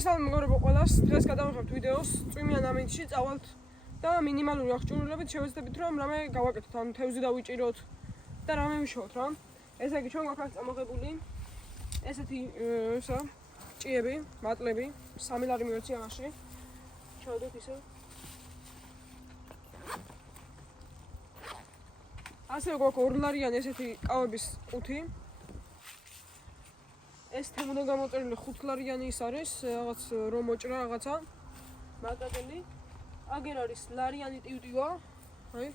Salve მეგობრებო ყველას, დღეს გადავიღებთ ვიდეოს წვიმიან ამინდში წავალთ და მინიმალური აღჭურვილობით შევეცდებით რომ რამე გავაკეთოთ, ანუ თევზი დავიჭიროთ და რამე ვიშოვოთ რა. ესე იგი ჩვენ გვაქვს წამოღებული ესეთი ჭიები, მატლები, 3 ლარი მივეცი ამაში. ჩავდოთ ისე. ასევე გვაქვს 2 ლარიანი ესეთი კავების ყუთი. ეს თემოდა გამოწერილი 5 ლარიანი ის არის, რაღაც რომ მოჭრა რაღაცა. მატაკელი. აგერ არის ლარიანი ტივტივა. აი.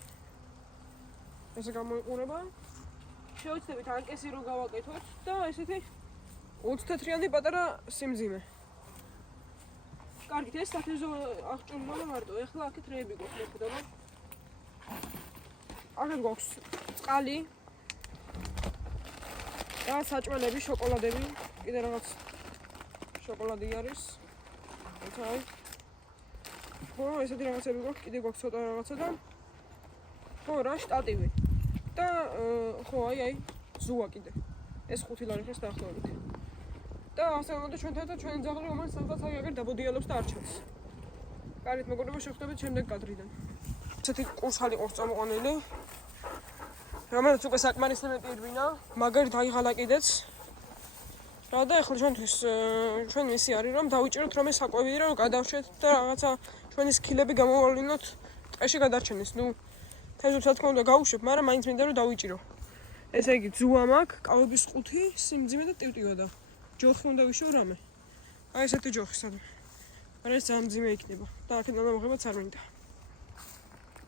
ესე გამოიყურება. შევეცდებით ანკესი რო გავაკეთოთ და ესეთი 20 თეთრიანი პატარა სიმძიმე. კარგით, ეს სათევზო აღჭურვილობა მარტო. ეხლა აქეთ რეები გვაქვს მოხდება. აქეთ გვაქვს წყალი. და საჭმელები, შოკოლადები, კიდე რაღაც შოკოლადი არის. აი. ხო, ესეთი რაღაცები გვაქვს, კიდე გვაქვს ცოტა რაღაცა და ხო, რა შტატივი. და ხო, აი, ზუა კიდე. ეს 5 ლარი ხეს დაახლოებით. და ასწავლოთ ჩვენთან და ჩვენი ძაღლი, რომელიც სადღაც აი აგერ დაბოდიალობს და არჩევს. კარგით, მეგობრებო, შევხვდებით შემდეგ კადრიდან. ესეთი ყურსალი ყურს წამოყანილი. რომელიც უკვე საკმარისად პირბინა, მაგალითად აიღალა კიდეც. რა და ეხლა ჩვენ მისი არის რომ დავიჭიროთ რომ ეს საკვები რომ გადავშეთ და რაღაცა ჩვენი სქილები გამოვალინოთ ტყეში გადარჩენის. ნუ თევზებს რა თქმა უნდა გავუშვებ, მაგრამ მაინც მინდა რომ დავიჭირო. ესე იგი ძუა მაქვს, კავების ყუთი, სიმძიმე და ტივტივა და ჯოხი უნდა ვიშოვ რამე. აი ესეთი ჯოხი სადმე. არა ეს ძალიან მძიმე იქნება და აქედან ამოღებაც არ მინდა.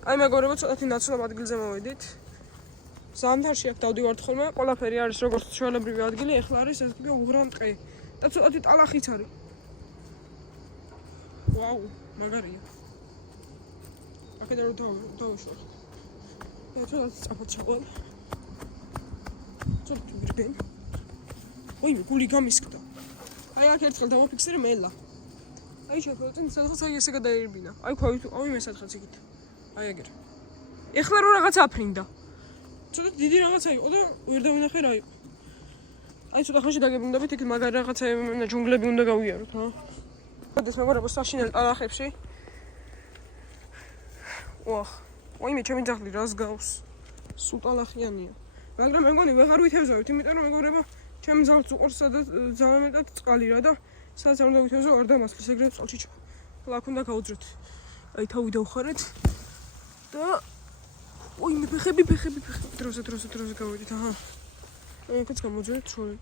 აი მეგობრებო, ცოტათი ნაცვლად ადგილზე მოვედით. ზამთარში აქ დავდივართ ხოლმე, ყველაფერი არის როგორც ჩვეულებრივი ადგილი, ეხლა არის ესეთი უღრან ტყე და ცოტათი ტალახიც არის. ვაუ, მაგარია. აქედან რომ დავიშვათ. და ცოტათი წაფოთ ჩავალ. ცოტათი ვირბენ. ოიმე, გული გამისკდა. აი აქ ერთხელ დავაფიქსირე მელა. აი შევფოთენ, სადღაც აი ესე გადაერბინა. აი მე სადღაც იქით. აი აგერ. ეხლა რო რაღაც აფრინდა. ცოტა დიდი რაღაცა იყო და ვერ დავინახე რა იყო. აი ცოტა ხანში დაგებრუნდებით, იქ მაგარი რაღაცა ჯუნგლები უნდა გავიაროთ, რა. ეს მეგობრებო საშინელ ტალახებში. ოხ, ოიმე ჩემი ძაღლი რას გავს? სულ ტალახიანია. მაგრამ მე მგონი ვეღარ ვითევზავით, იმიტომ რომ მეგობრებო, ჩემი ძაღლს უყურს სადაც ძალიან მეტად წყალი რა და სადაც არ უნდა ვითევზო, არ დამასხლის, ეგრევე წყალში ჩა. ლაქ უნდა გავუძრეთ. აი თავი დავხარეთ და ოიმე ფეხები დროზე გავიდით, აჰა. აქაც გამოძვირეთ სრული.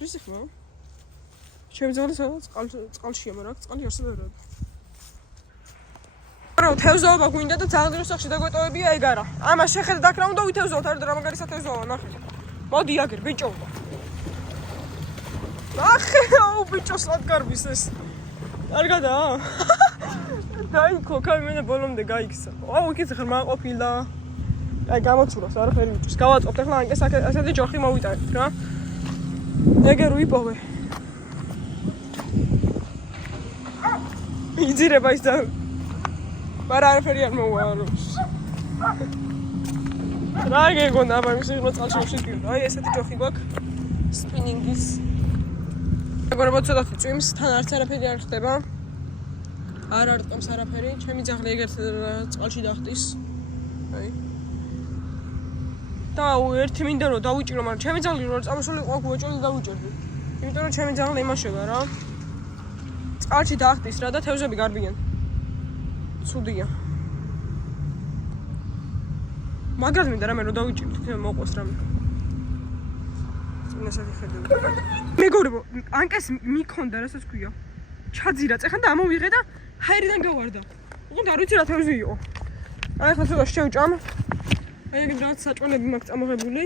რისი ხმა? ჩემი ძაღლი სადაც წყალშია, მაგრამ აქ წყალი არსად არ არის. რა თევზაობა გვინდა და ძაღლი რო სახში დაგვეტოვებია ეგ არა. ამას შეხედეთ აქ რა უნდა ვითევზოთ, არა და რა მაგარი სათევზაობა ნახეთ. მოდი აგერ ბიჭო. ნახე, აუ ბიჭო სადგარბის ეს. კარგადაა? დაიქო, კამენა ბოლომდე გაიქცა. აუ, იქით ხარ მაყოფილა. აი, გამოცურავს, არაფერი უჭირს. გავაწყობთ ახლა ანკეს ასეთი ჯოხი მოვიტანეთ რა. ეგერ ვიპოვე. იძირება ის და მაგრამ არაფერი არ მოვაროს. რა გეგონა, აბა მის იყო წყალში შეკიდო. აი, ესეთი ჯოხი გვაქვს სპინინგის. მეგობრებო, ცოტათი წვიმს, თან არც არაფერი არ ხდება. არ არტყამს არაფერი, ჩემი ძაღლი ეგეთ წყალში დახტის. აი. და ერთი მინდა რომ დავიჭირო, მაგრამ ჩემი ძაღლი რო წამოსული ყო გვეჭოლი დავიჭერდი. იმიტომ რომ ჩემი ძაღლი იმაშება რა. წყალში დახტის რა და თევზები გარბიან. ცუდია. მაგას მინდა რამე რომ დავიჭირდით, მოყვეს რამე. წინასაკი ხედავ. მეგობრებო, ანკეს მიქონდა, რასაც ქვია. ჩაძირა წეხან და ამოვიღე და ჰაერიდან გავარდა. უყურთ არ ვიცი რა თევზი იყო. აი ახლა ცოტა შევჭამ. აი ეგ რაღაც საჭმელები მაქვს წამოღებული.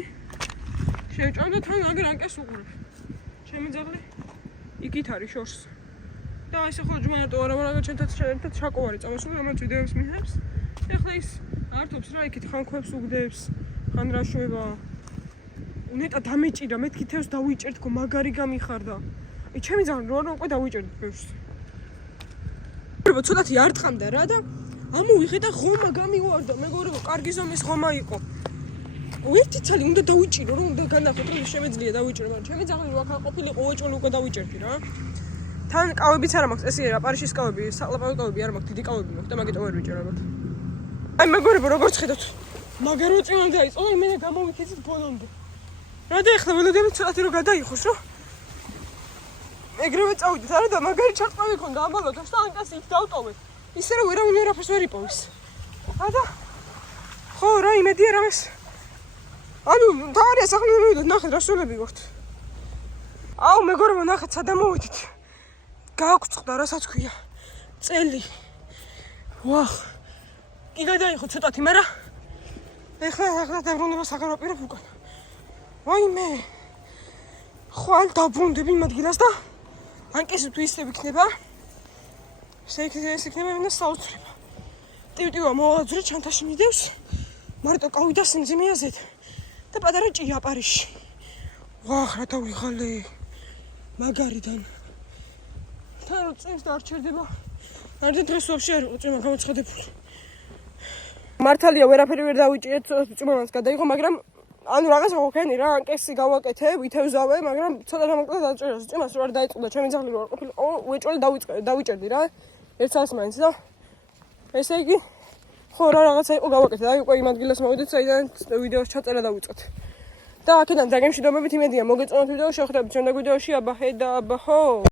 შევჭამ და თან აგერ ანკეს უყურებ. ჩემი ძაღლი იქით არის შორს. და აი ახლა ჯმარტო არა ჩვენთან ერთად შაკოვარი წამოსული, რომელიც ვიდეოებს მიჰებს. ეხლა ის ართობს რა იქით ხანქვებს უგდებს. ხან რა შვება. ნეტა დამეჭირა, მეთქი თევზს დავიჭერ თქო, მაგარი გამიხარდა. აი ჩემი ძაღლი რო უკვე დავიჭერდი ბევრს. ცოტათი არ ტყამდა რა და ამოვიღე და ღომა გამივარდა. მეგობრებო, კარგი ზომის ღომა იყო. ერთი ცალი უნდა დავიჭირო, რომ უნდა განახოთ, რომ შემეძლია დავიჭირო, მაგრამ ჩემი ძაღლი რო აქ ყოფილიყო, ოჭოლი უკვე დავიჭერდი რა. თან კავებიც არ მაქვს, ესე რა, პარიშის კავები, საყლაპავი კავები არ მაქვს, დიდი კავები მაქვს და მაგიტომ ვერ ვიჭერ ალბათ. აი მეგობრებო, როგორც ხედავთ, მაგარო წვიმამ დაიწყო, იმენა გამოვიქეცით ბოლომდე. რა და ეხლა ველოდებით ცოტათი რომ გადაიხოს, რომ ეგრევე წავიდეთ, არა და მაგარი ჩარტყავი ქონდა ამბალოდებს და ანკას იქ დავტოვეთ. ისე რომ ვერავინ ვერაფერს ვერ იპოვის. და ხო რა იმედია რამეს. ანუ თავარია სახლი ვერ მივიდოთ, ნახეთ რა სულები ვართ. აუ მეგობრებო, ნახეთ სად ამოვიდით. გააგვწყდა რასაც ქვია. წელი. ვახ. კი გადაიხო ცოტათი, მაგრამ ეხლა დაბრუნდება საგარაპირებ უკან. ვაიმე. ხვალ დაბრუნდები იმ ადგილას და ანკეს თუ ისე ვიქნება. ეს იქნება მინდა საოცრება. ტივტივა მოვაძვრე ჩანთაში მიდევს. მარტო კავი და სიმძიმეა ზედ. და პატარა ჭია პარიში. ვახ რა დავიღალე. მაგარიდან. თან რო წევს და არ ჩერდება. არ და დღეს ვაფშე არ იყო წვიმა გამოცხადებული. მართალია ვერაფერი ვერ დავიჭირეთ, წვიმამაც გადაიღო, მაგრამ ანუ რაღაც მოხენი რა, ანკესი გავაკეთე, ვითევზავე, მაგრამ ცოტა დამოკლა დაჭერა წვიმას რო არ დაიწყდა, ჩემი ძაღლი რო არ ყოფილიყო, უეჭველი დავიჭერდი რა. ერთ საათს მაინც და ესე იგი ხო რა რაღაცა იყო გავაკეთე და უკვე იმ ადგილას მოვიდეთ საიდან ვიდეოს ჩაწერა დავიწყეთ და აქედან ძალიან მშვიდობებით იმედია მოგეწონათ ვიდეო შევხვდებით შემდეგ ვიდეოში აბა ჰე და აბა ჰო